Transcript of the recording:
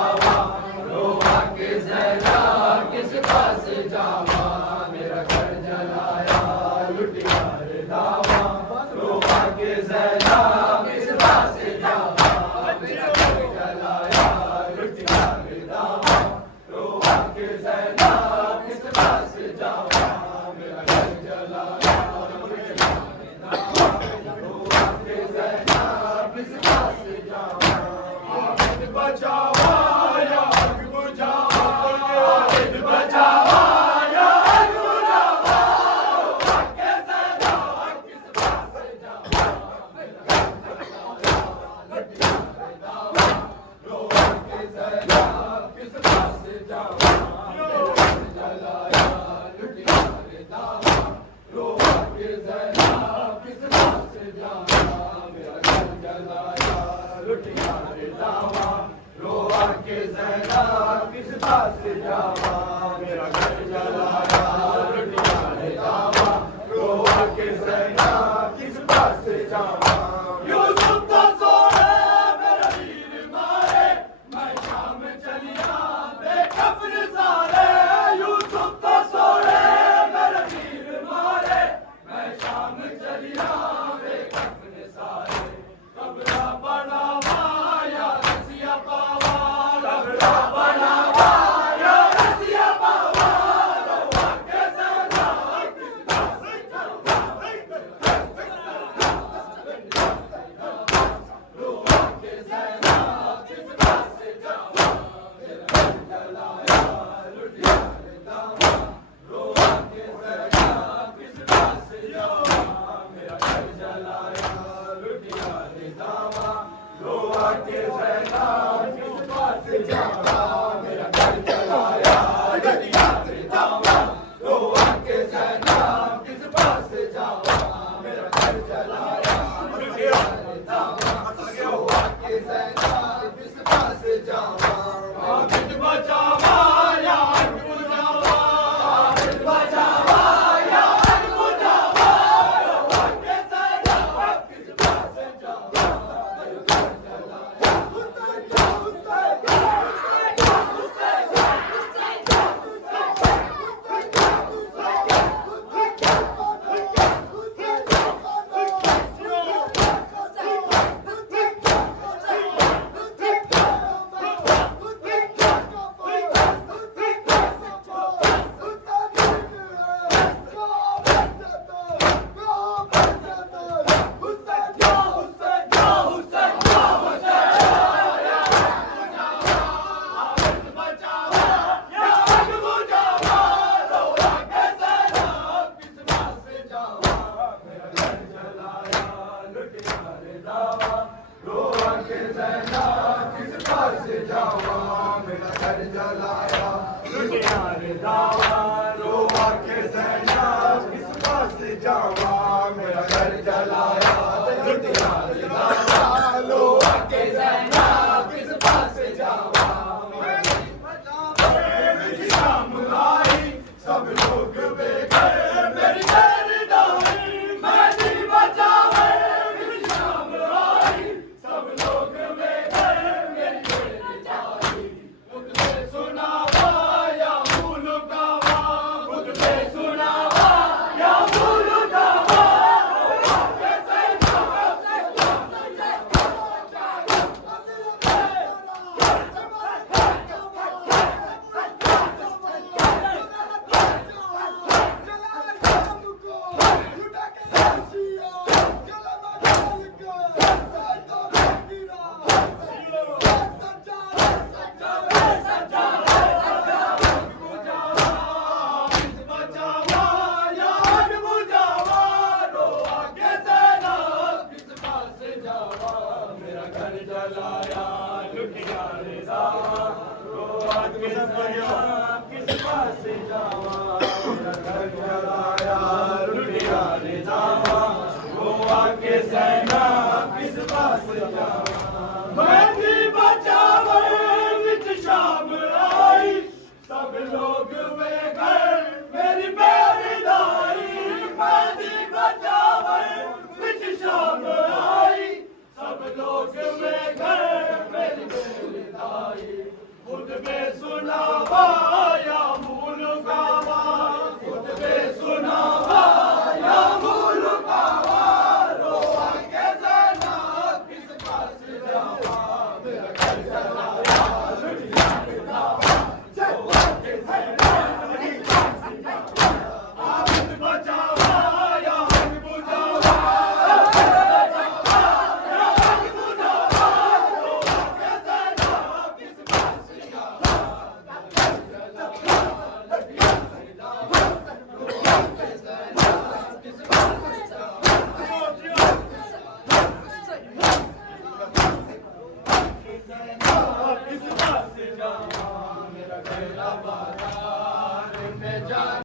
रोआ के जैना किस पास जावा, मेरा घर जलाया लुटिया रे दावा। रोआ के जैना किस पास जावा, मेरा घर जलाया लुटिया रे दावा। रोआ के जैना किस पास जावा, मेरा घर जलाया लुटिया रे दावा। रोआ के जैना किस पास जावा, आबिद बचावा या आग बुझावा, आबिद बचावा या आग बुझावा। रोआ के जैना किस पास जावा, मेरा घर जलाया लुटिया रे दावा। रोआ के जैना किस पास जावा, मेरा घर जलाया लुटिया रे दावा। रोआ के जैना किस पास जावा, मेरा घर जलाया लुटिया रे दावा। रोआ के जैना किस पास जावा, मेरा घर जलाया लुटिया रे दावा। रोआ के जैना किस पास जावा। यूसुफ दा सोने मेरा वीर मारे, मैं शाम चलिया बेकफन सारे। यूसुफ दा सोने मेरा वीर मारे, मैं शाम चलिया बेकफन सारे। कबरा बनावा या रसिया पावा, कबरा बनावा या रसिया पावा। रोआ के जैना किस पास जावा, रोआ के जैना किस पास जावा, मेरा घर जलाया लुटिया रे दावा। रोआ के जैना किस पास जावा, मेरा घर जलाया लुटिया रे दावा। रोआ के जैना किस पास जावा, मेरा घर जलाया लुटिया रे दावा। रोआ के जैना किस पास जावा, मेरा घर जलाया लुटिया रे दावा। रोआ के जैना किस पास जावा, आबिद बचावा या आग बुझावा, आबिद बचावा या आग बुझावा। रोआ के जैना किस पास जावा, मेरा घर जलाया रोआ के जैना किस पास जावा, मेरा घर जलाया लुटिया रे दावा। रोआ के जैना किस पास जावा, मेरा घर जलाया